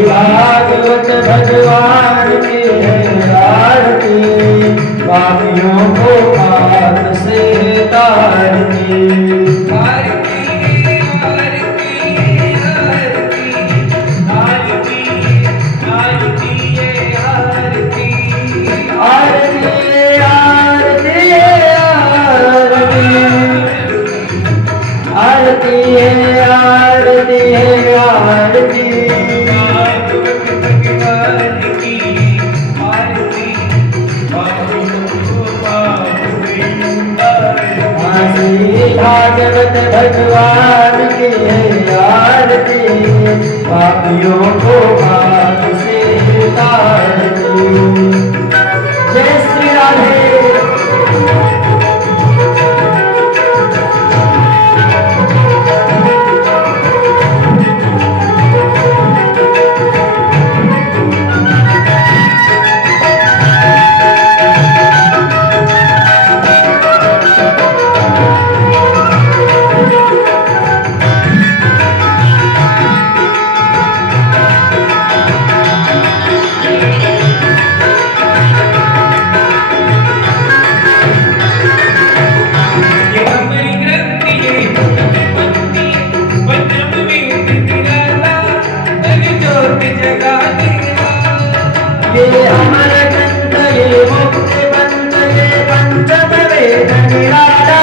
भागवत भगवान की है आरती, पापियों को पाप से तारती। आरती आरती आरती आरती आरती आरती आरती आरती आरती आरती भागवत भगवान की है आरती, पापियों को पाप से तारती। जय श्री राधे। ये अमर ग्रंथ ये मुक्ति पंथ ये पंचम वेद निराला,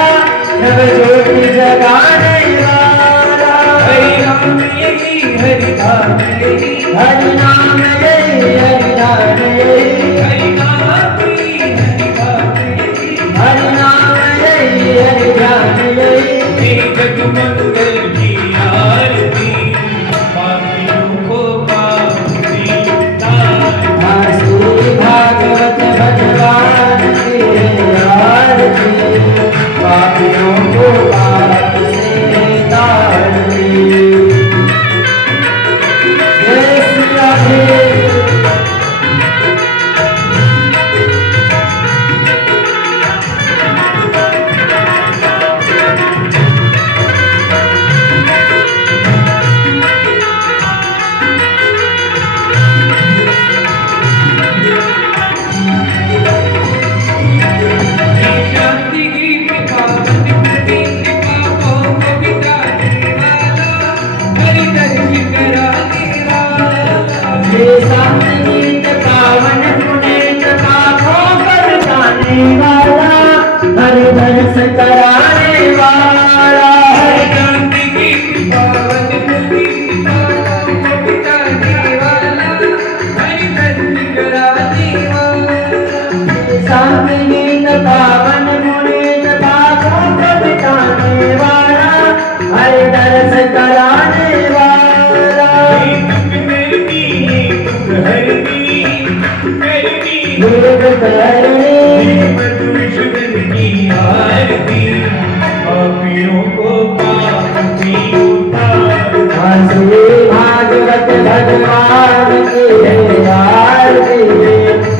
नव ज्योति जगाने वाला। हरि नाम यही हरि नाम यही हरि नाम यही हरि नाम यही हरि नाम यही हरि नाम यही हरि नाम यही। जग मंगल की आरती, पापियों को पाप से भागवत भगवान की आरती, पापियों को पाप से तारती। जय श्री राधे। गीत पावन पुनीत पापों पर जाने वाला, हरि दर्श कराने वाला। शांति गीत पावन पुनीत पापों को जाने वाला, हरि दर्श कराने वाला। शांति गीत पावन पुनीत पापों को जाने वाला, हरि दर्श कराने वाला। भागवत भगवान की है आरती,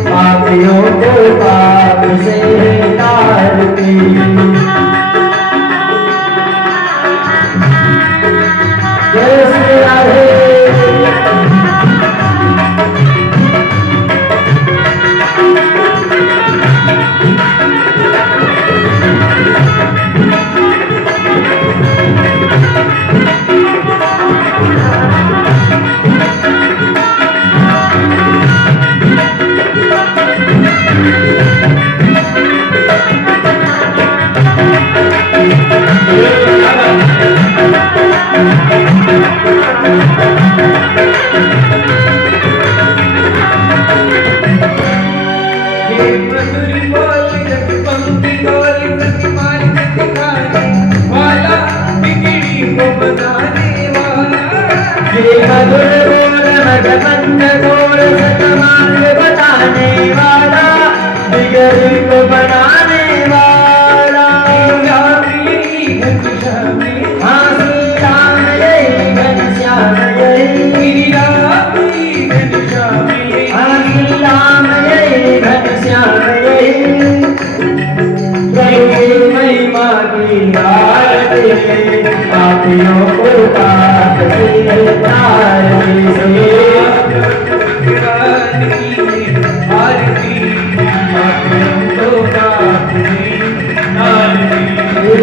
पापियों को पाप से तारती। जय श्री राधे। ये मधुरी बोली जब पंक्ति बोली सती मारी वाला, बिगड़ी को बनाने वाला। हाँ श्री राम यही घनश्याम यही, हाँ श्री राम यही घनश्याम यही। प्रभु महिमा की आरती, पापियों को पाप से तारती से।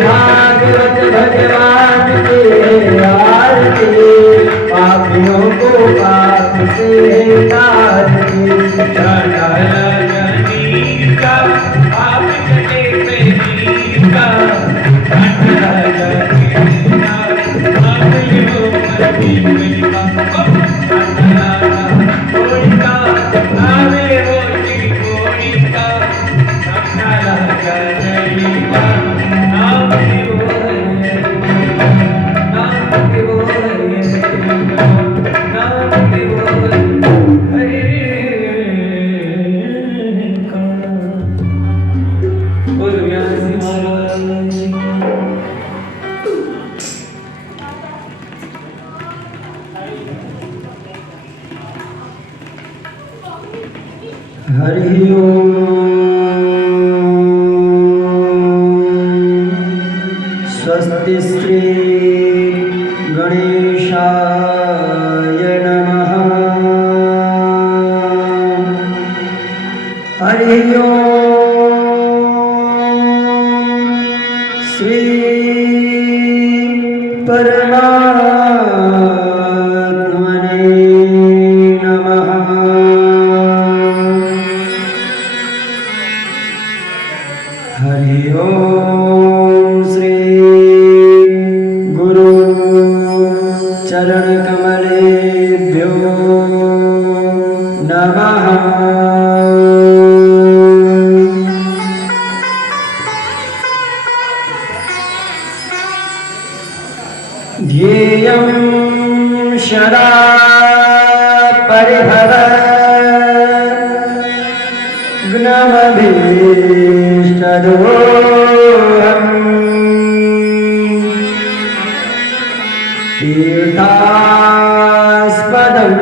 भागवत भगवान के आरती, पापियों को पाप से तारती। हरि ओम। स्वस्ति श्री गणेशाय नमः। हरि ओम। श्री परमात्मने नमः। हरि ओम। श्री गुरु चरण कमलेभ्यो नमः। ध्येयं सदा परिभव ज्ञमभीष्टदोहम्। तीर्थास्पदं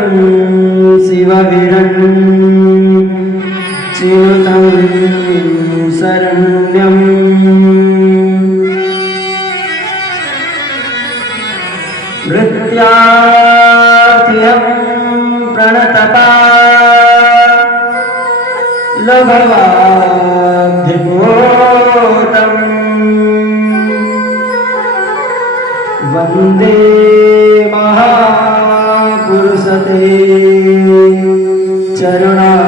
शिवविरं चिनुतं शरण्यम्। वृत्यार्थ्यं प्रणतपा लभवाब्धिपोतम्। वन्दे महापुरुषते चरणारविन्दम्।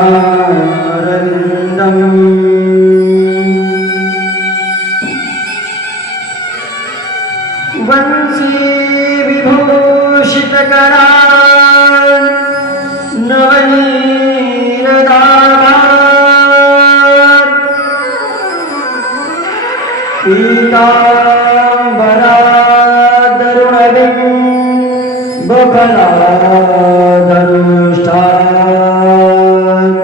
वंशी विभूषितकरान् नवनीरदाभात्। पीताम्बरादरुणबिम्बफलाधनुष्ठान्।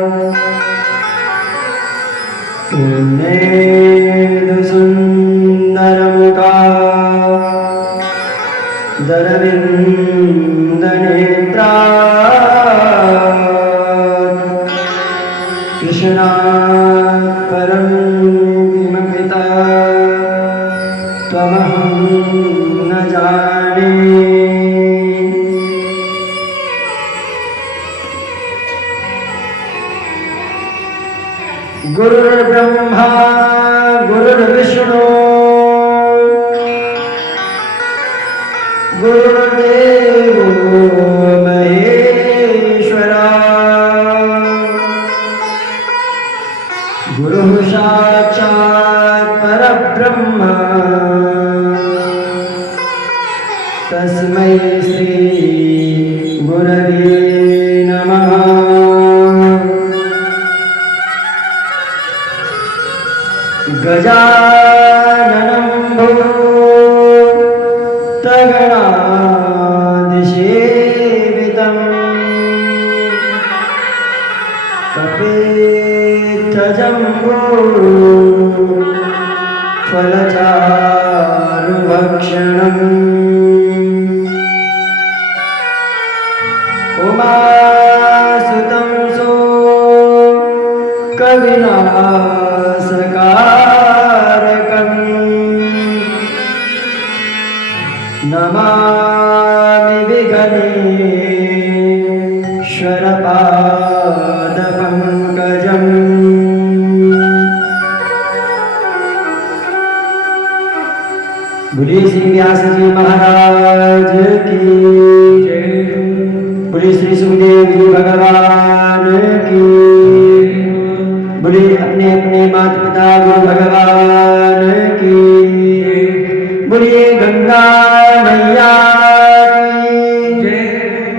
उन्नेदुसुन्दरमुखा दरविन्दनेत्रा। कृष्णात् परं किमपिता त्वमहं न जाने। गुरुर्ब्रह्मा गुरुर्विष्णु गुरुर्देवो महेश्वरा। गुरुः साक्षात् परब्रह्म तस्मै श्री गुरवे नमः। गजाननं भूतगणाधिसेवितं कपिलेश्वरं फलचारुभक्षणम् उमासुतं सो कविनाशकारकम् नमामि विघ्नेश्वरपादपङ्कजम् बोलिए श्री व्यास जी महाराज की जय। बोलिए श्री सुखदेव जी भगवान की। बोलिए अपने अपने माता पिता गुरु भगवान की। बोलिए गंगा मैया की जय।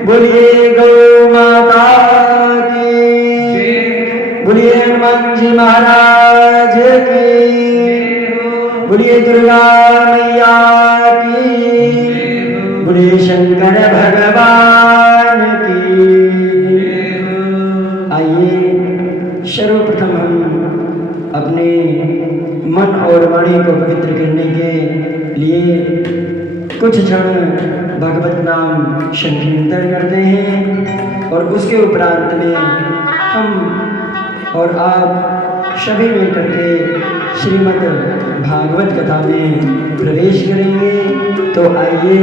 बोलिए गौ माता की जय। बोलिए हनुमान जी महाराज की। बोलिए दुर्गा मैया की। बोलिए शंकर भगवान की। आइए सर्वप्रथम हम अपने मन और वाणी को पवित्र करने के लिए कुछ क्षण भगवत नाम संकीर्तन करते हैं और उसके उपरांत में हम और आप सभी मिलकर के श्रीमद् भागवत कथा में प्रवेश करेंगे। तो आइए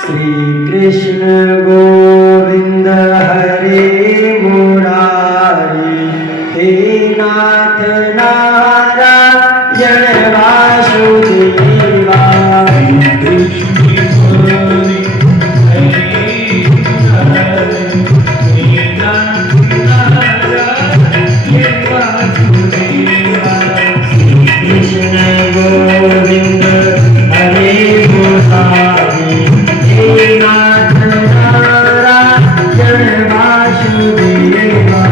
श्री कृष्ण गोविंद हरे मुरारी हे नाथ नारायण वासुदेवा। गोविंद हरे मुरारी हे नाथ नारायण वासुदेवा।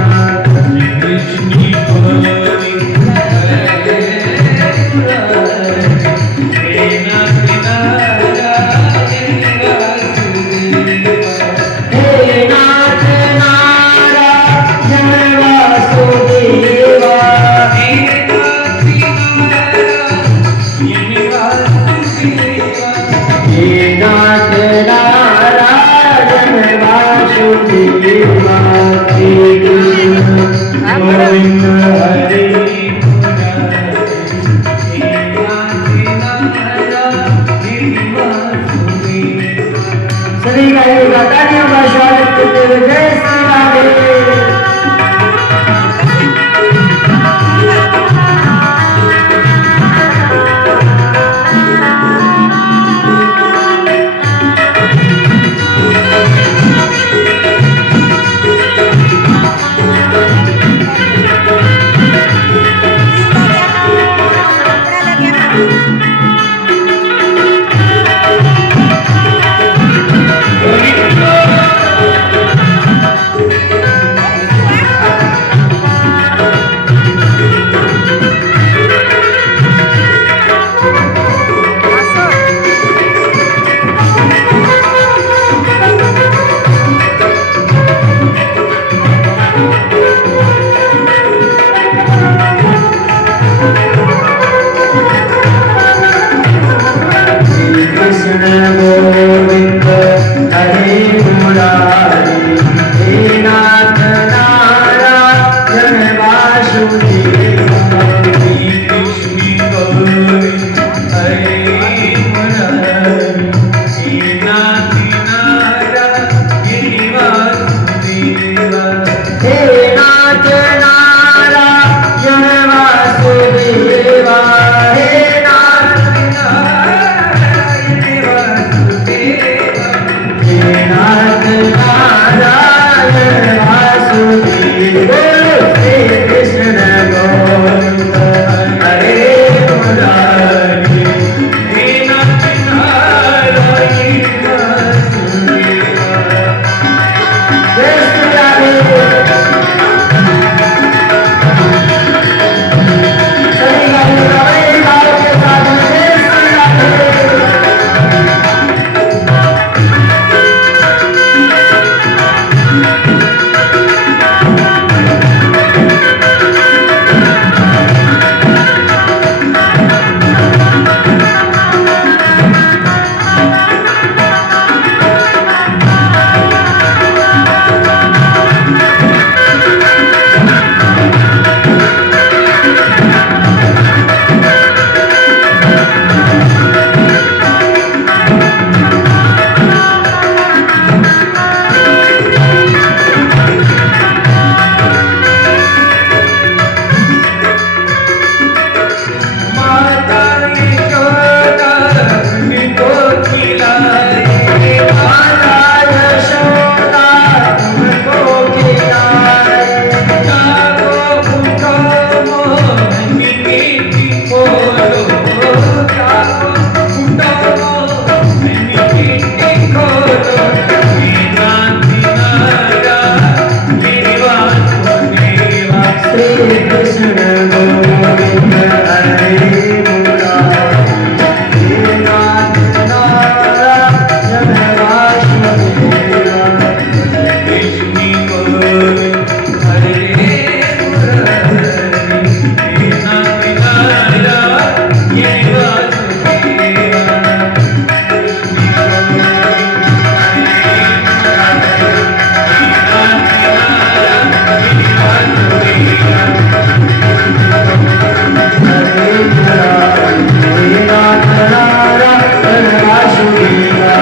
सभी का एक तालियों का स्वागत करते हुए जय श्री राधे। श्री कृष्ण गोविंद हरे मुरारी नाथ नारायण वासुदेवा कृष्ण गोविंद हरे मुरारी नाथ नारायण वासुदेवा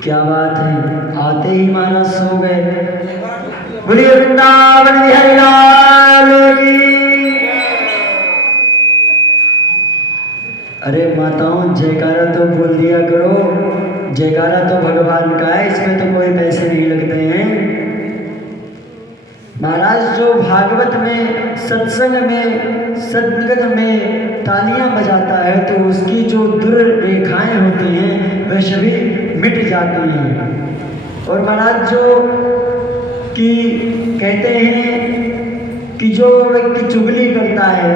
क्या बात है, आते ही महाराज सो गए। बोलिए वृंदावन बिहारी लाल की। अरे माताओं जयकारा तो बोल दिया करो, जयकारा तो भगवान का है, इसमें तो कोई पैसे नहीं लगते हैं। महाराज जो भागवत में सत्संग में सदगत में तालियां बजाता है तो उसकी जो दुर्रेखाएं होती हैं वह सभी मिट जाती हैं। और महाराज जो कि कहते हैं कि जो व्यक्ति चुगली करता है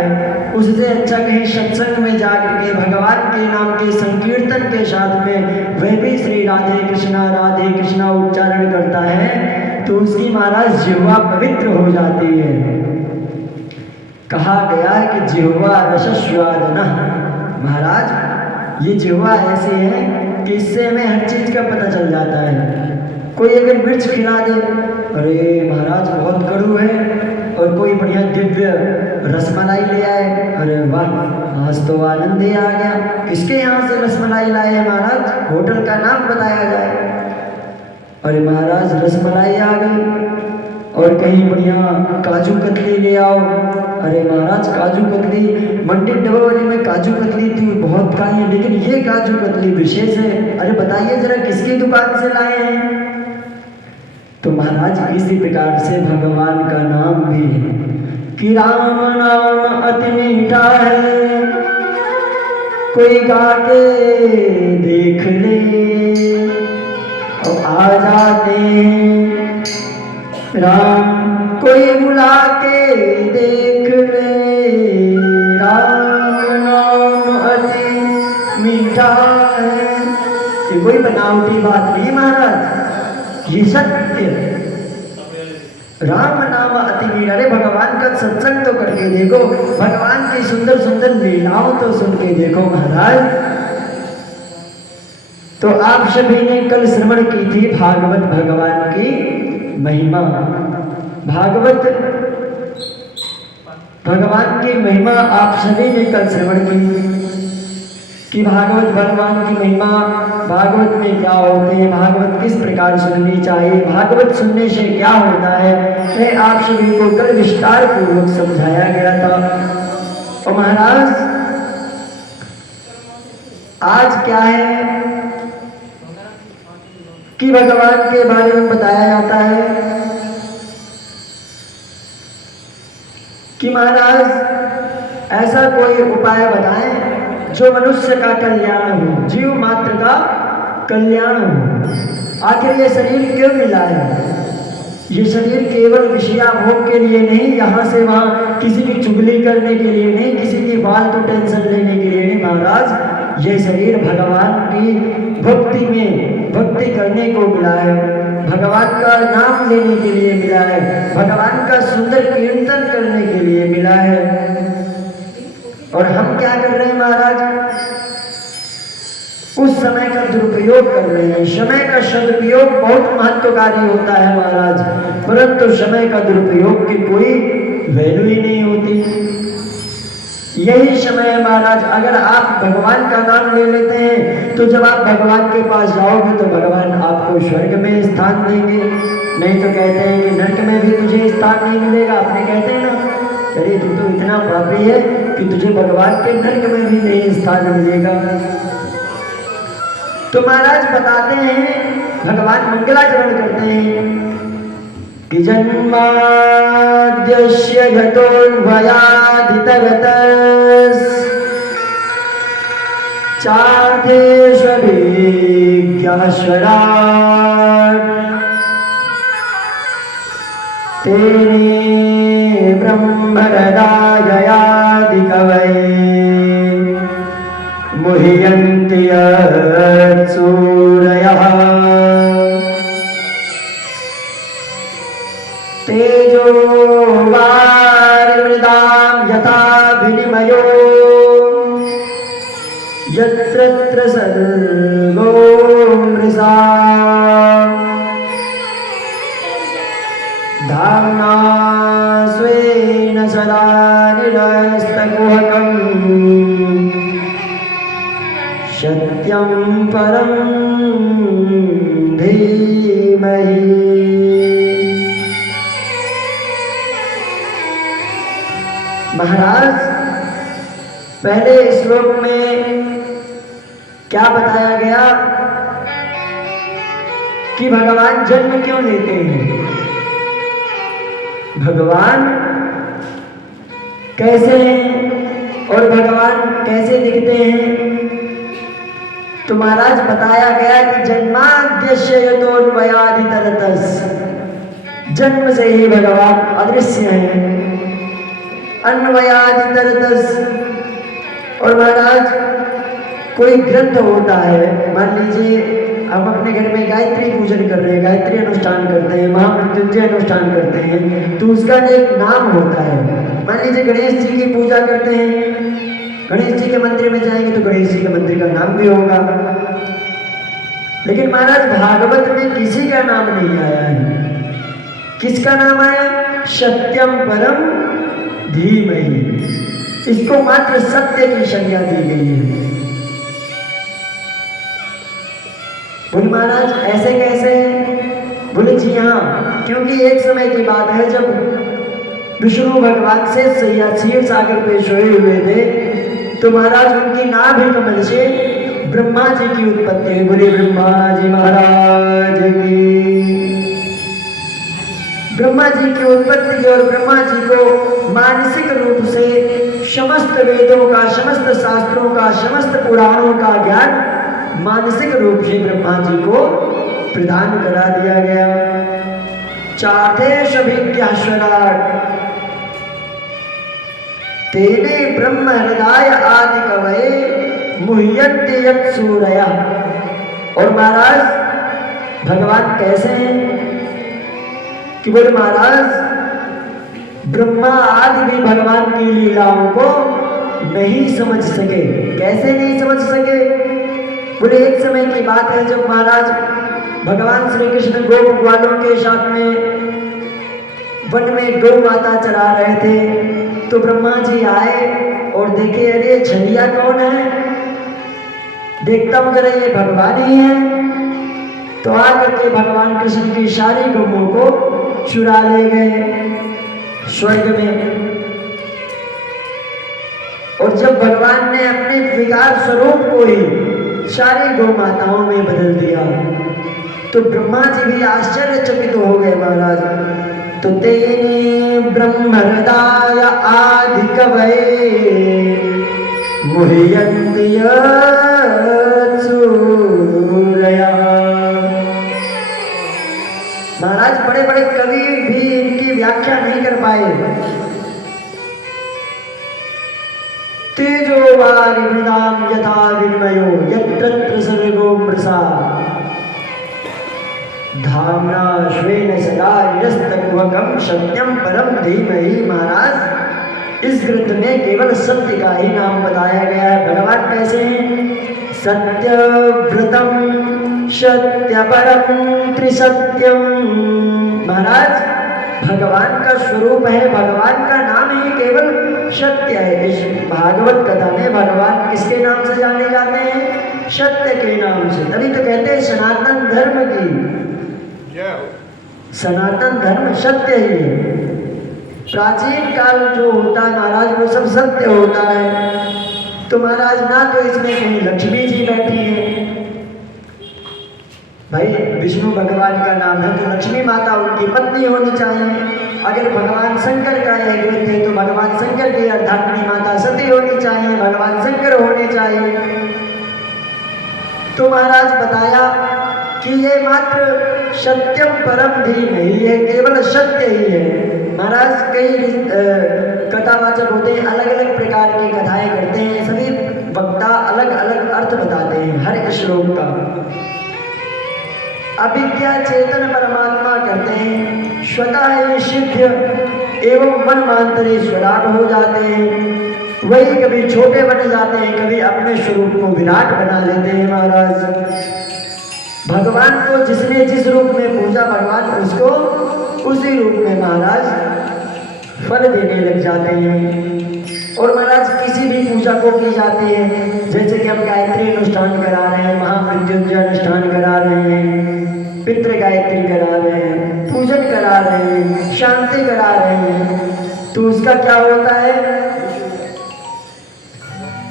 उससे अच्छा कहीं सत्संग में जाकर के भगवान के नाम के संकीर्तन के साथ में वह भी श्री राधे कृष्णा उच्चारण करता है तो उसकी महाराज जिह्वा पवित्र हो जाती है। कहा गया है कि जिह्वा रसस्वादना। महाराज ये जिह्वा ऐसी है कि इससे हमें हर चीज का पता चल जाता है। कोई अगर मिर्च खिला दे, अरे महाराज बहुत कड़ू है, और कोई बढ़िया दिव्य रसमलाई ले आए, अरे वाह आज तो आनंद ही आ गया। किसके यहाँ से रसमलाई लाए हैं महाराज, होटल का नाम बताया जाए। अरे महाराज रसमलाई आ गई। और कहीं बढ़िया काजू कतली ले आओ, अरे महाराज काजू कतली मंडी डबोली में काजू कतली थी बहुत खाई है, लेकिन ये काजू कतली विशेष है। अरे बताइए जरा किसकी दुकान से लाए हैं। तो महाराज इसी प्रकार से भगवान का नाम भी है कि राम नाम अति मीठा है, कोई गा के देख ले और आ जाते हैं। राम कोई बुला के देख ले, राम नाम अति मीठा है। ये कोई बनावटी बात नहीं महाराज, ये सत्य। राम नाम अति मीठा। अरे भगवान का सत्संग तो करके देखो, भगवान की सुंदर सुंदर लीलाओं तो सुन के देखो महाराज। तो आप सभी ने कल श्रवण की थी भागवत भगवान की महिमा। भागवत भगवान की महिमा आप सभी ने कल श्रवण की कि भागवत भगवान की महिमा, भागवत में क्या होते हैं, भागवत किस प्रकार सुननी चाहिए, भागवत सुनने से क्या होता है, मैं आप सभी को कल विस्तार पूर्वक समझाया गया था। और महाराज आज क्या है कि भगवान के बारे में बताया जाता है कि महाराज ऐसा कोई उपाय बताएं जो मनुष्य का कल्याण हो, जीव मात्र का कल्याण हो। आखिर ये शरीर क्यों मिला है? ये शरीर केवल विषया भोग के लिए नहीं, यहाँ से वहाँ किसी की चुगली करने के लिए नहीं, किसी की फालतू टेंशन लेने के लिए नहीं महाराज। ये शरीर भगवान की भक्ति में भक्ति करने को मिला है, भगवान का नाम लेने के लिए मिला है, भगवान का सुंदर कीर्तन करने के लिए मिला है। और हम क्या कर रहे हैं महाराज, उस समय का दुरुपयोग कर रहे हैं। समय का सदुपयोग बहुत महत्वकारी होता है महाराज, परंतु समय का दुरुपयोग की कोई वैल्यू ही नहीं होती। यही समय है महाराज, अगर आप भगवान का नाम ले लेते हैं तो जब आप भगवान के पास जाओगे तो भगवान आपको स्वर्ग में स्थान देंगे, नहीं तो कहते हैं कि नरक में भी तुझे स्थान नहीं मिलेगा। अपने कहते हैं ना, अरे तू तो इतना पापी है कि तुझे भगवान के नरक में भी नहीं स्थान मिलेगा। तो महाराज बताते हैं, भगवान मंगलाचरण करते हैं कि जन्माद्यस्य यतोऽन्वयादितरतस् चार्थेष्वभिज्ञाश्वराट् तेने ब्रह्महृदाययादिकवये मुह्यन्ति यत्सूरयः तेजो वारिमृदां यथा विनिमयो यत्र सर्गो मृषा धाम्ना स्वेन सदा निरस्तकुहकम् सत्यं परं धीमहि। महाराज पहले श्लोक में क्या बताया गया कि भगवान जन्म क्यों लेते हैं, भगवान कैसे हैं और भगवान कैसे दिखते हैं। तो महाराज बताया गया कि जन्माद्यस्य यतोऽन्वयादितरतस्, जन्म से ही भगवान अदृश्य हैं। अन्वयादितरतस्, और महाराज कोई ग्रंथ होता है, मान लीजिए हम अपने घर में गायत्री पूजन कर रहे हैं, गायत्री अनुष्ठान करते हैं, महामृत्युंजय अनुष्ठान करते हैं, तो उसका एक नाम होता है। मान लीजिए गणेश जी की पूजा करते हैं, गणेश जी के मंदिर में जाएंगे तो गणेश जी के मंदिर का नाम भी होगा। लेकिन महाराज भागवत में किसी का नाम नहीं आया है। किसका नाम आया? सत्यम परम धीमहि। इसको मात्र सत्य की संज्ञा दी गई है। बोले महाराज ऐसे कैसे? बोले जी हाँ, क्योंकि एक समय की बात है जब विष्णु भगवान से क्षीर सागर पे सोए हुए थे, तो महाराज उनकी नाभि कमल से ब्रह्मा जी की उत्पत्ति हुई। बोले ब्रह्मा जी महाराज की। ब्रह्मा जी की उत्पत्ति और ब्रह्मा जी को मानसिक रूप से समस्त वेदों का, समस्त शास्त्रों का, समस्त पुराणों का ज्ञान मानसिक रूप से ब्रह्मा जी को प्रदान करा दिया गया। चार्थेष्वभिज्ञाश्वराट् तेने ब्रह्म हृदय आदि कवये मुह्यन्ति यत्सूरयः। और महाराज भगवान कैसे हैं कि बोले महाराज ब्रह्मा आदि भी भगवान की लीलाओं को नहीं समझ सके। कैसे नहीं समझ सके? बोले एक समय की बात है जब महाराज भगवान श्री कृष्ण गोप ग्वालों के साथ में वन में गौ माता चरा रहे थे, तो ब्रह्मा जी आए और देखे, अरे छलिया कौन है? देखता हूं जरा ये भगवान ही है। तो आकर के भगवान कृष्ण की सारी गौओं को चुरा ले गए स्वर्ग में। और जब भगवान ने अपने विकार स्वरूप को ही सारी गौ माताओं में बदल दिया, तो ब्रह्मा जी भी आश्चर्यचकित हो गए महाराज। तो तेने ब्रह्म हृदय आदि कवये मुह्यन्ति यत्सूरयः। महाराज बड़े बड़े कवि भी इनकी व्याख्या नहीं कर पाए। तेजो वारिमृदां यथा विनिमयो यत्र सर्गो मृषा धाम्ना स्वेन सदा निरस्तकुहकं सत्यम परम धीमहि। महाराज इस ग्रंथ में केवल सत्य का ही नाम बताया गया है। भगवान कैसे हैं? सत्यव्रतम सत्यपरम त्रिसत्यम। महाराज भगवान का स्वरूप है, भगवान का नाम ही केवल सत्य है। इस भागवत कथा में भगवान किसके नाम से जाने जाते हैं? सत्य के नाम से। तभी तो कहते हैं सनातन धर्म की, सनातन धर्म सत्य ही है। प्राचीन काल जो होता है महाराज वो सब सत्य होता है। तो महाराज ना तो इसमें कहीं लक्ष्मी जी बैठी है, भाई विष्णु भगवान का नाम है तो लक्ष्मी माता उनकी पत्नी होनी चाहिए। अगर भगवान शंकर का यह ग्रंथ है तो भगवान शंकर की अर्धांगिनी माता सती होनी चाहिए, भगवान शंकर होने चाहिए। तो महाराज बताया कि ये मात्र सत्यम परम धीमहि है, केवल सत्य ही है। महाराज कई कथावाचक होते हैं, अलग अलग प्रकार की कथाएं करते हैं, सभी वक्ता अलग अलग अर्थ बताते हैं हर श्लोक का। अभिज्ञा चेतन परमात्मा कहते हैं स्वतः ही सिद्ध एवं मनमांतरे स्वराट हो जाते हैं। वही कभी छोटे बन जाते हैं, कभी अपने स्वरूप को विराट बना लेते हैं। महाराज भगवान को जिसने जिस रूप में पूजा, भगवान उसको उसी रूप में महाराज फल देने लग जाते हैं। और महाराज किसी भी पूजा को की जाती है, जैसे कि हम गायत्री अनुष्ठान करा रहे हैं, महामृत्युंजय अनुष्ठान करा रहे हैं, पितृ गायत्री करा रहे हैं, पूजन करा रहे हैं, शांति करा रहे हैं, तो उसका क्या होता है?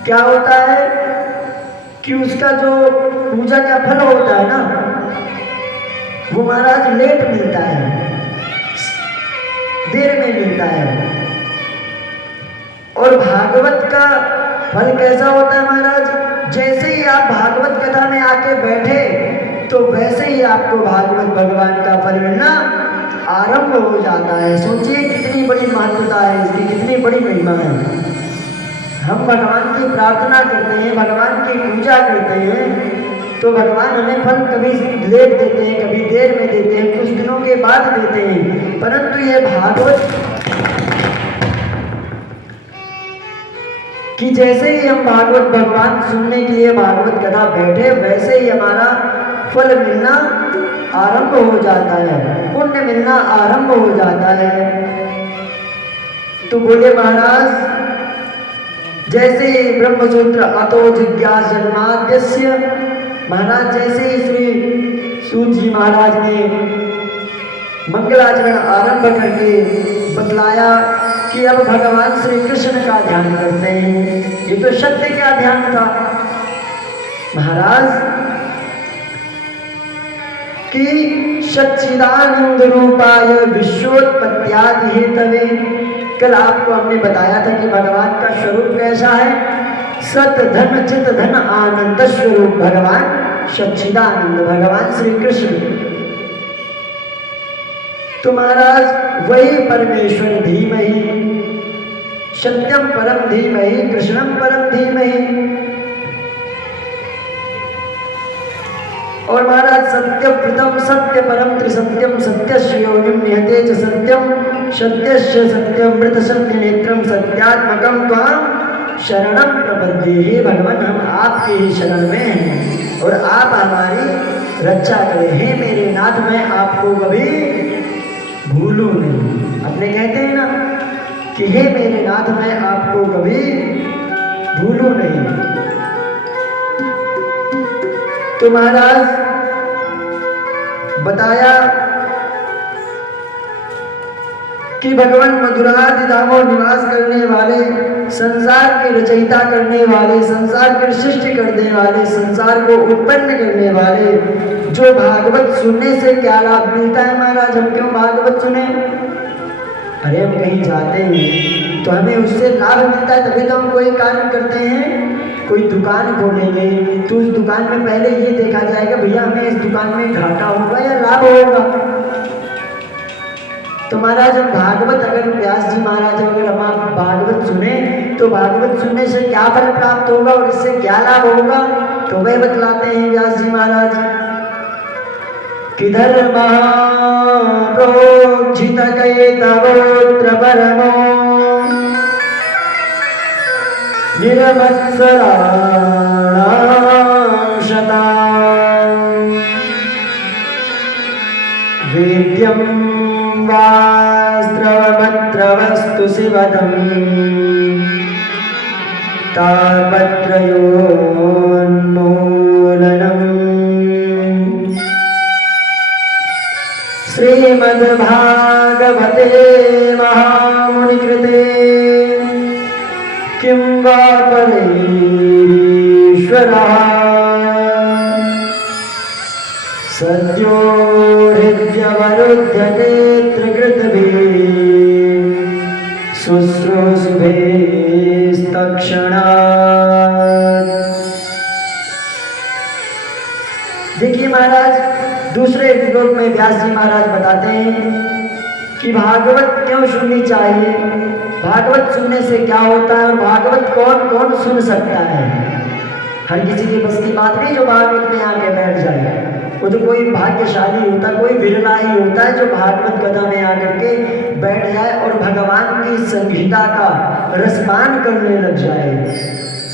क्या होता है कि उसका जो पूजा का फल होता है ना, वो महाराज लेट मिलता है, देर में मिलता है। और भागवत का फल कैसा होता है महाराज? जैसे ही आप भागवत कथा में आके बैठे तो वैसे ही आपको भागवत भगवान का फल मिलना आरंभ हो जाता है। सोचिए कितनी बड़ी महत्वता है इसकी, कितनी बड़ी महिमा है। हम भगवान की प्रार्थना करते हैं, भगवान की पूजा करते हैं, तो भगवान हमें फल कभी लेट देते हैं, कभी देर में देते हैं, कुछ दिनों के बाद देते हैं। परंतु ये भागवत कि जैसे ही हम भागवत भगवान सुनने के लिए भागवत कथा बैठे, वैसे ही हमारा फल मिलना आरंभ हो जाता है, पुण्य मिलना आरंभ हो जाता है। तो बोले महाराज जैसे ब्रह्मसूत्र अतो जिज्ञास जन्माद्यस्य, महाराज जैसे ही श्री सूत जी महाराज ने मंगलाचरण आरंभ करके बतलाया कि अब भगवान श्री कृष्ण का ध्यान करते हैं। ये तो सत्य का ध्यान था महाराज कि सच्चिदानंद रूपाय विश्वोत्पत्त्यादि हेतवे। कल आपको हमने बताया था कि भगवान का स्वरूप कैसा है? सत धन चित धन आनंद स्वरूप भगवान सच्चिदानंद, भगवान श्री कृष्ण। तो महाराज वही परमेश्वर धीमहि, सत्यम परम धीमहि, कृष्णम परम धीमहि। और महाराज सत्यव्रतम सत्य परम त्रिसत्यम सत्यस्य योनिम निहते च सत्यम सत्यस्य सत्यव्रत सत्य नेत्रम सत्यात्मकम त्वाम शरणम प्रपद्ये। हे भगवान हम आपके ही शरण में हैं और आप हमारी रक्षा करें। हे मेरे नाथ मैं आपको कभी भूलूं नहीं। अपने कहते हैं ना कि हे मेरे नाथ मैं आपको कभी भूलूं नहीं। तो महाराज बताया कि भगवान मधुराधि धामों निवास करने वाले, संसार के रचयिता करने वाले, संसार की सृष्टि करने वाले, संसार को उत्पन्न करने वाले, जो भागवत सुनने से क्या लाभ मिलता है महाराज? हम क्यों भागवत सुने? अरे हम कहीं जाते हैं तो हमें उससे लाभ मिलता है, तभी तो हम कोई कार्य करते हैं। कोई दुकान खोलेंगे तो उस दुकान में पहले ये देखा जाएगा भैया हमें इस दुकान में घाटा होगा या लाभ होगा। तो महाराज हम भागवत, अगर व्यास जी महाराज अगर हम आप भागवत सुने तो भागवत सुनने से क्या फल प्राप्त होगा और इससे क्या लाभ होगा, तो वह बतलाते हैं व्यास जी महाराज। किधर प्रोक्षित कई तवोत्र परमो निरमत्सराणां शताम् वेद्यं वास्त्रवमत्र वस्तु शिवदम् तापत्रयोन्मूलनम् श्रीमद्भागवते महामुनिकृते किं वा परेश्वरः सद्यो हृद्यवरुध्यते त्रिकृतभिः शुश्रूषुभिस्तत्क्षणात्। देखिए महाराज, दूसरे श्लोक में व्यास जी महाराज बताते हैं कि भागवत क्यों सुननी चाहिए, भागवत सुनने से क्या होता है और भागवत कौन कौन सुन सकता है। हर किसी की बस की बात नहीं जो भागवत में आके बैठ जाए, वो तो कोई भाग्यशाली होता है, कोई विरला ही होता है जो भागवत कथा में आकर के बैठ जाए और भगवान की संहिता का रसपान करने लग जाए।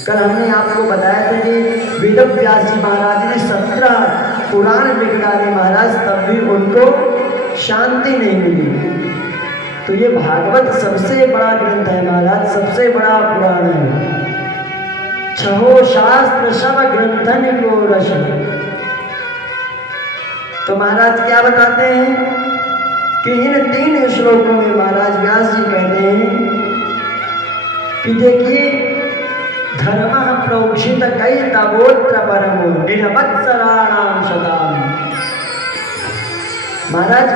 कल हमने आपको बताया था कि वेद व्यास जी महाराज ने 17 पुराण लिख डाले महाराज, तब भी उनको शांति नहीं मिली। तो ये भागवत सबसे बड़ा ग्रंथ है महाराज, सबसे बड़ा पुराण है। छहो शास्त्र सब ग्रंथन को रस। तो महाराज क्या बताते हैं कि इन 3 श्लोकों में महाराज व्यास जी कहते हैं कि देखिए धर्म प्रोक्षित कई तवोत्र परमो निरवत्सराणां शताम्। महाराज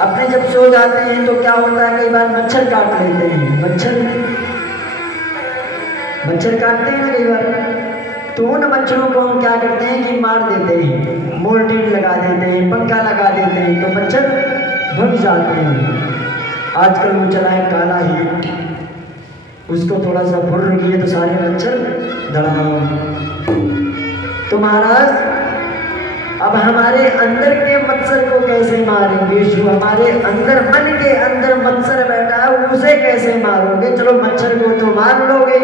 अपने जब सो जाते हैं तो क्या होता है, कई बार मच्छर काट लेते हैं, मच्छर काटते हैं ना कई बार, तो उन मच्छरों को हम क्या करते हैं कि मार देते हैं, मोर्टीन लगा देते हैं, पंखा लगा देते हैं, तो मच्छर भग जाते हैं। आजकल वो चला है काला हीट, उसको थोड़ा सा फुर्र किए तो सारे मच्छर धड़ाम। तो महाराज अब हमारे अंदर के मच्छर को कैसे मारेंगे, जो हमारे अंदर मन के अंदर मच्छर बैठा है उसे कैसे मारोगे। चलो मच्छर को तो मार लोगे,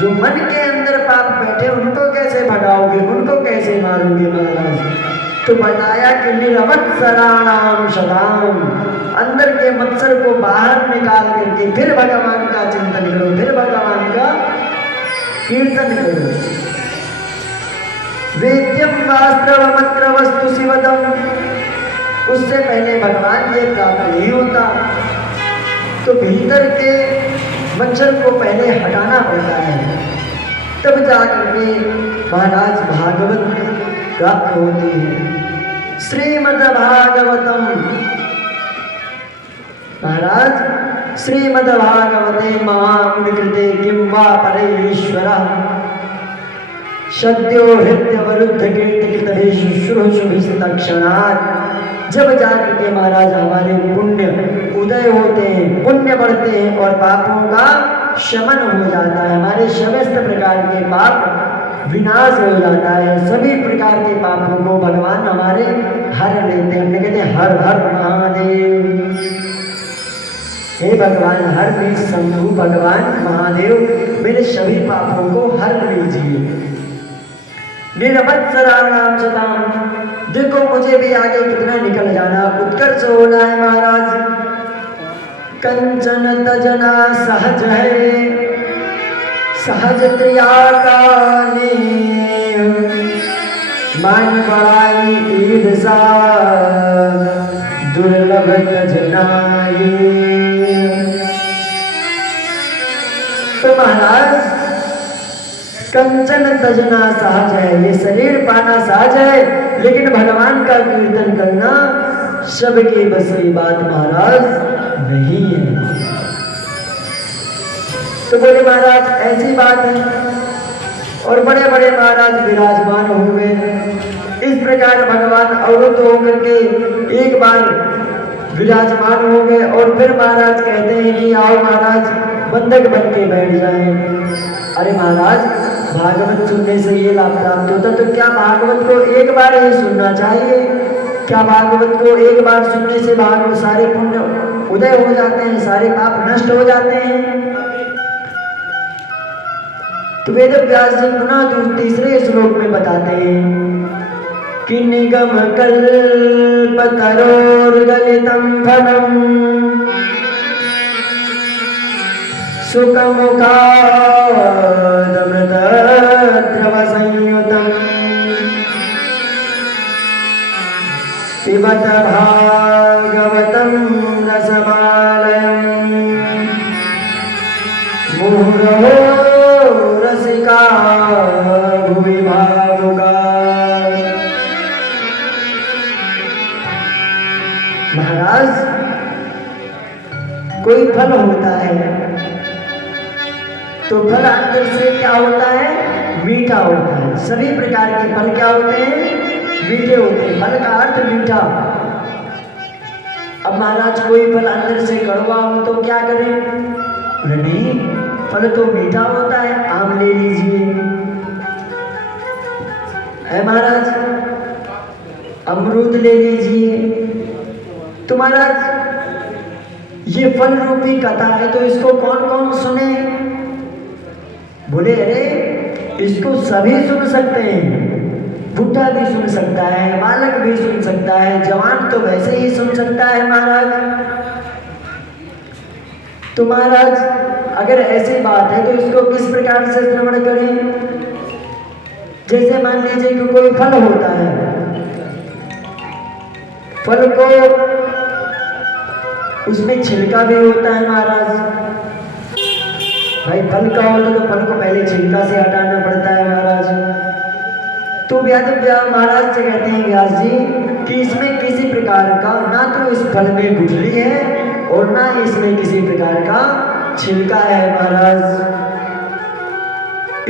जो मन के अंदर पाप बैठे उनको कैसे भगाओगे, उनको कैसे मारोगे महाराज। तो बताया कि निरवत्सराणां शताम्, अंदर के मच्छर को बाहर निकाल करके फिर भगवान का चिंतन करो, फिर भगवान का कीर्तन करो। वेद्यम वास्त्रवमत्र वस्तु शिवदम्, उससे पहले भगवान ये प्राप्त नहीं होता, तो भीतर के मच्छर को पहले हटाना पड़ता है, तब जाकर के महाराज भागवत प्राप्त होती है। श्रीमद्भागवतम महाराज, श्रीमद्भागवते महामुनिकृते किं वा परैश्वरः सद्यो हृद्यवरुद्ध कीर्तिकृतभिः शुश्रूषुभिस्तत्क्षणात्। जब जाकर के महाराज हमारे पुण्य उदय होते हैं, पुण्य बढ़ते हैं और पापों का शमन हो जाता है, हमारे समस्त प्रकार के पाप विनाश हो जाता है, सभी प्रकार के पापों को भगवान हमारे हर लेते हैं। कहते हैं हर हर महादेव, हे भगवान हर बीज शंभु भगवान महादेव मेरे सभी पापों को हर लीजिए। निरवत्सराणां शताम्, देखो मुझे भी आगे कितना निकल जाना, उत्कर्ष होना है महाराज। कंचन तजना सहज है सहज त्रिया काने, मान बड़ाई ईर्षा दुर्लभ तजनाए। तो महाराज कंचन तजना सहज है, ये शरीर पाना सहज है, लेकिन भगवान का कीर्तन करना सबके बस की बात महाराज नहीं है। तो बोले महाराज ऐसी बात है, और बड़े बड़े महाराज विराजमान हो गए। इस प्रकार भगवान अवरुद्ध होकर के एक बार विराजमान हो गए और फिर महाराज कहते हैं कि आओ महाराज बंधक बन के बैठ जाए। अरे महाराज भागवत सुनने से ये लाभ प्राप्त होता, तो क्या भागवत को एक बार ही सुनना चाहिए? क्या भागवत को एक बार सुनने से भागवत सारे पुण्य उदय हो जाते हैं, सारे पाप नष्ट हो जाते हैं? तो वेद व्यास जी पुनः तीसरे श्लोक में बताते हैं कि निगम कल्पतरोर्गलितं फलम् सुखमुखादमृतद्रवसंयुतम् पिबत भागवतं रसमालयम् मुहुरहो रसिका भुवि भावुका। महाराज, कोई फल होता है तो फल अंदर से क्या होता है? मीठा होता है। सभी प्रकार के फल क्या होते हैं? मीठे होते हैं। फल का अर्थ मीठा। अब महाराज कोई फल अंदर से कड़वा हो तो क्या करें? नहीं, फल तो मीठा होता है। आम ले लीजिए, है महाराज, अमरूद ले लीजिए। तो महाराज ये फल रूपी कथा है तो इसको कौन कौन सुने? बोले अरे इसको सभी सुन सकते हैं। बुढ़ा भी सुन सकता है, बालक भी सुन सकता है, जवान तो वैसे ही सुन सकता है महाराज। तो महाराज अगर ऐसी बात है तो इसको किस प्रकार से श्रवण करें? जैसे मान लीजिए कि कोई फल होता है, फल को उसमें छिलका भी होता है महाराज। भाई फल का होता तो फल को पहले छिलका से हटाना पड़ता है महाराज। तो व्यास महाराज से कहते हैं व्यास जी कि इसमें किसी प्रकार का ना तो इस फल में गुठली है और ना इसमें किसी प्रकार का छिलका है महाराज।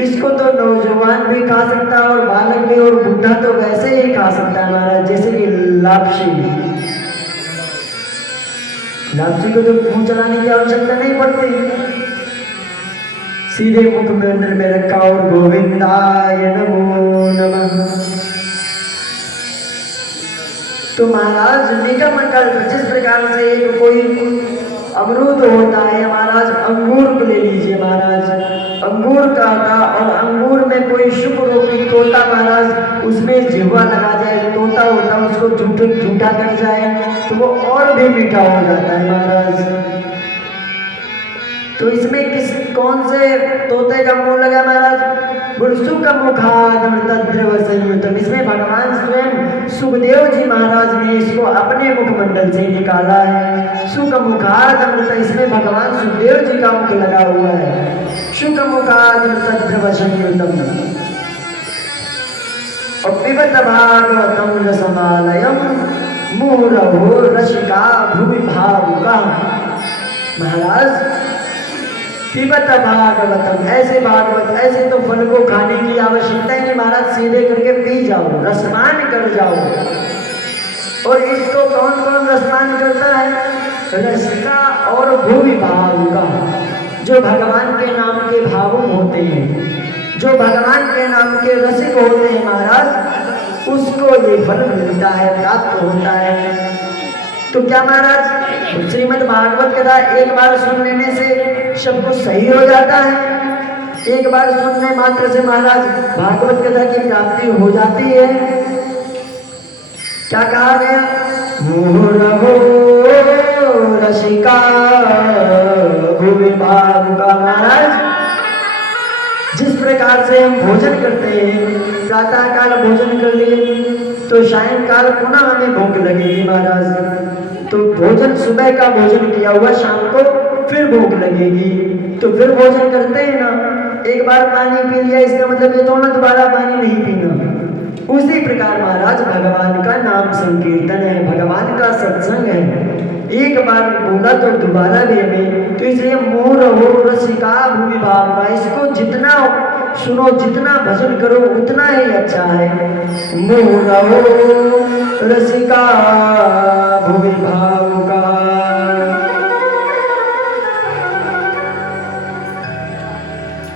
इसको तो नौजवान भी खा सकता है और बालक भी, और बुढ़ा तो वैसे ही खा सकता है महाराज। जैसे कि लापसी को तो मुंह चलाने की आवश्यकता नहीं पड़ती, सीधे मुख में अंदर में रखा और गोविंदाय नमो नमः। तो महाराज निगम कल्प जिस प्रकार से कोई अमरूद होता है महाराज, अंगूर को ले लीजिए महाराज, अंगूर का और अंगूर में कोई शुभ रूपी तोता महाराज उसमें जिह्वा लगा जाए, तोता होता है उसको झूठा कर जाए तो वो और भी मीठा हो जाता है महाराज। तो इसमें कौन से तोते का मुंह लगा महाराज? सुख मुखादमृतद्रव संयुतम्। इसमें भगवान स्वयं सुखदेव जी महाराज ने इसको अपने मुखमंडल से निकाला है। सुख मुखादमृत, इसमें भगवान सुखदेव जी का मुख लगा हुआ है। सुख मुखादमृतद्रव संयुतम् और पिबत भागवतं रसमालयम् मुहुरहो रसिका भुवि भावुका। महाराज पिबत भागवतम, ऐसे भागवत, ऐसे तो फल को खाने की आवश्यकता ही नहीं महाराज, सीधे करके पी जाओ, रसमान कर जाओ। और इसको कौन कौन रसमान करता है? रसिका और भुवि भावुका, जो भगवान के नाम के भावुक होते हैं, जो भगवान के नाम के रसिक होते हैं महाराज, उसको ये फल मिलता है, प्राप्त होता है। तो क्या महाराज श्रीमद् भागवत कथा एक बार सुन लेने से सब कुछ सही हो जाता है? एक बार सुनने मात्र से महाराज भागवत कथा की प्राप्ति हो जाती है? क्या कहा गया? मुहुरहो रसिका भुवि भावुका। महाराज जिस प्रकार से हम भोजन करते हैं, प्रातः काल भोजन कर लिए तो सायंकाल पुनः हमें भूख लगेगी महाराज। तो भोजन सुबह का भोजन किया हुआ शाम को फिर भूख लगेगी, तो फिर भोजन करते हैं ना। एक बार पानी पी लिया इसका मतलब ये तो ना दोबारा पानी नहीं पीना। उसी प्रकार महाराज भगवान का नाम संकीर्तन है, भगवान का सत्संग है। एक बार बोला तो दोबारा भी हमें, तो इसलिए मुहुरहो रसिका भुवि भावुका, इसको जितना सुनो, जितना भजन करो उतना ही अच्छा है। मुहुरहो रसिका भुवि भावुका।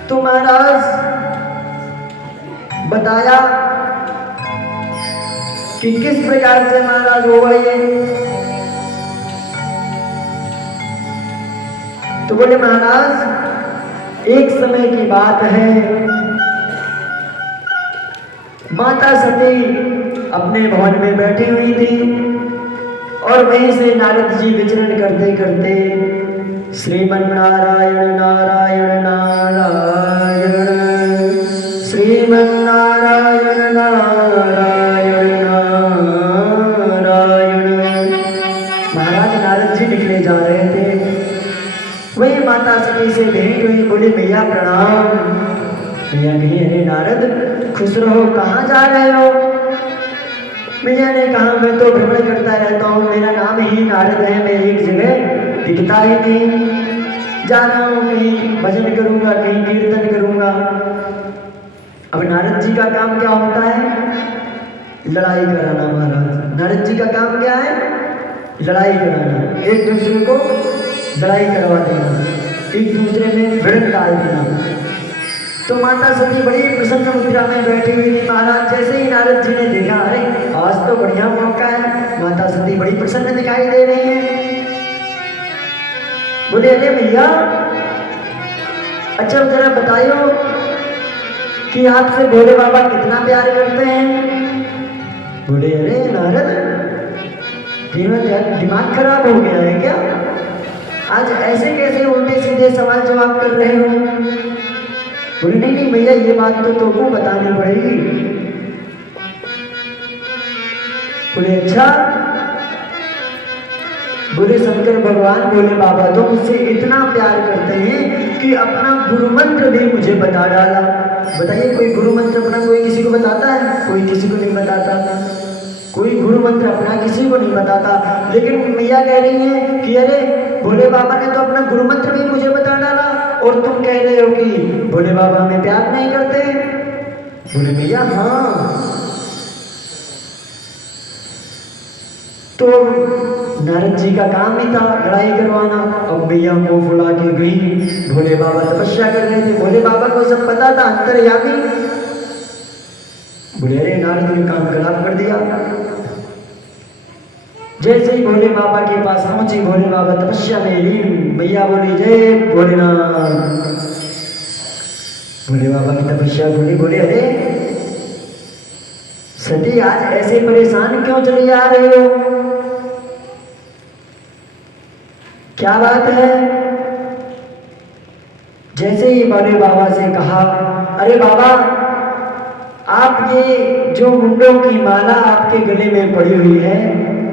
तो महाराज बताया कि किस प्रकार से महाराज होगा ये। तो बोले महाराज एक समय की बात है, माता सती अपने भवन में बैठी हुई थी और वहीं से नारद जी विचरण करते करते श्रीमन्नारायण नारायण नारायण, श्रीमन्नारायण नारायण नारायण, महाराज नारद जी निकले जा रहे थे। वही माता सती से भेंट हुई, बोली मैया प्रणाम। मैया कही अरे नारद खुश रहो, कहाँ जा रहे हो? मैया ने कहा मैं तो भ्रमण करता रहता हूँ, मेरा नाम ही नारद है, मैं एक जगह दिखता ही नहीं, जा रहा हूँ कहीं भजन करूंगा, कहीं कीर्तन करूंगा। अब नारद जी का काम क्या होता है? लड़ाई कराना। महाराज नारद जी का काम क्या है? लड़ाई कराना, एक दूसरे को लड़ाई करवा देना, एक दूसरे में भिड़ंत डाल देना। तो माता सती बड़ी प्रसन्न मुद्रा में बैठी हुई थी। महाराज जैसे ही नारद जी ने देखा, अरे आज तो बढ़िया मौका है, माता सती बड़ी प्रसन्न दिखाई दे रही है। बोले अरे भैया, अच्छा जरा बताइयो कि आपसे भोले बाबा कितना प्यार करते हैं? बोले अरे नारद, दिमाग खराब हो गया है क्या? आज ऐसे कैसे उल्टे सीधे सवाल जवाब कर रहे हो? बोले नहीं नहीं भैया, ये बात तो तुमको बतानी पड़ेगी। बोले अच्छा? बोले शंकर भगवान भोले बाबा तो मुझसे इतना प्यार करते हैं कि अपना गुरु मंत्र भी मुझे बता डाला। बताइए कोई गुरु मंत्र अपना कोई किसी को बताता है? कोई किसी को नहीं बताता, कोई गुरु मंत्र अपना किसी को नहीं बताता। लेकिन मैया कह रही है कि अरे भोले बाबा ने तो अपना गुरु मंत्र भी मुझे बता डाला और तुम कह रहे हो कि भोले बाबा हमें प्यार नहीं करते। बोले भैया हाँ। तो नारद जी का काम ही था लड़ाई करवाना। अब मैया मुंह फुला के गई, भोले बाबा तपस्या कर रहे थे, भोले बाबा को सब पता था, अंतर्यामी। बोले अरे नारद ने काम खराब कर दिया। जैसे ही भोले बाबा के पास पहुंची, भोले बाबा तपस्या में लीन। मैया बोली जय भोलेनाथ। भोले बाबा की तपस्या बोली, बोले अरे सती आज ऐसे परेशान क्यों चली आ रही हो? क्या बात है? जैसे ही भोले बाबा से कहा, अरे बाबा आप ये जो मुंडों की माला आपके गले में पड़ी हुई है,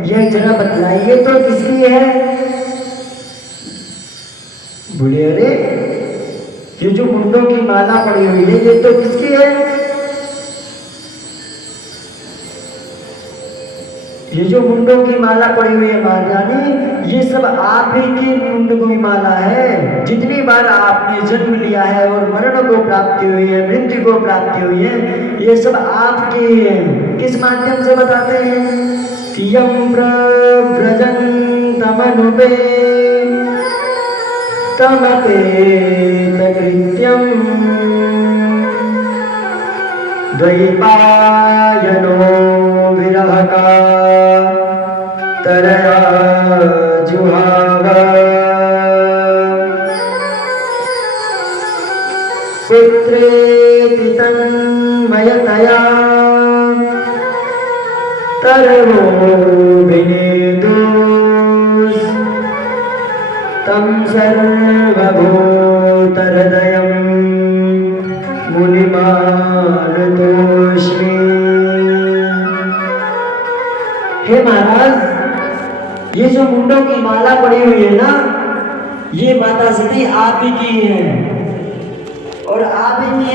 यह जरा बतलाइए तो किसकी है? बोले अरे ये जो मुंडों की माला पड़ी हुई है, ये तो किसकी है? ये जो मुंडों की माला पड़ी हुई है महारानी, ये सब आप ही की मुंडों की माला है। जितनी बार आपने जन्म लिया है और मरण को प्राप्ति हुई है, मृत्यु को प्राप्ति हुई है, ये सब आपकी है। किस माध्यम से बताते हैं? यम प्रव्रजन तमनुपे तमपे तकृत्यम द्वैपायनो विरह का तरया जुहाव पुत्रेति तन्मयतया तरवो विनेदुस् तं सर्वभूतहृदयं मुनिमानतोऽस्मि। हे महाराज, ये जो मुंडों की माला पड़ी हुई है ना, ये माता सती आप ही की है और आप ही की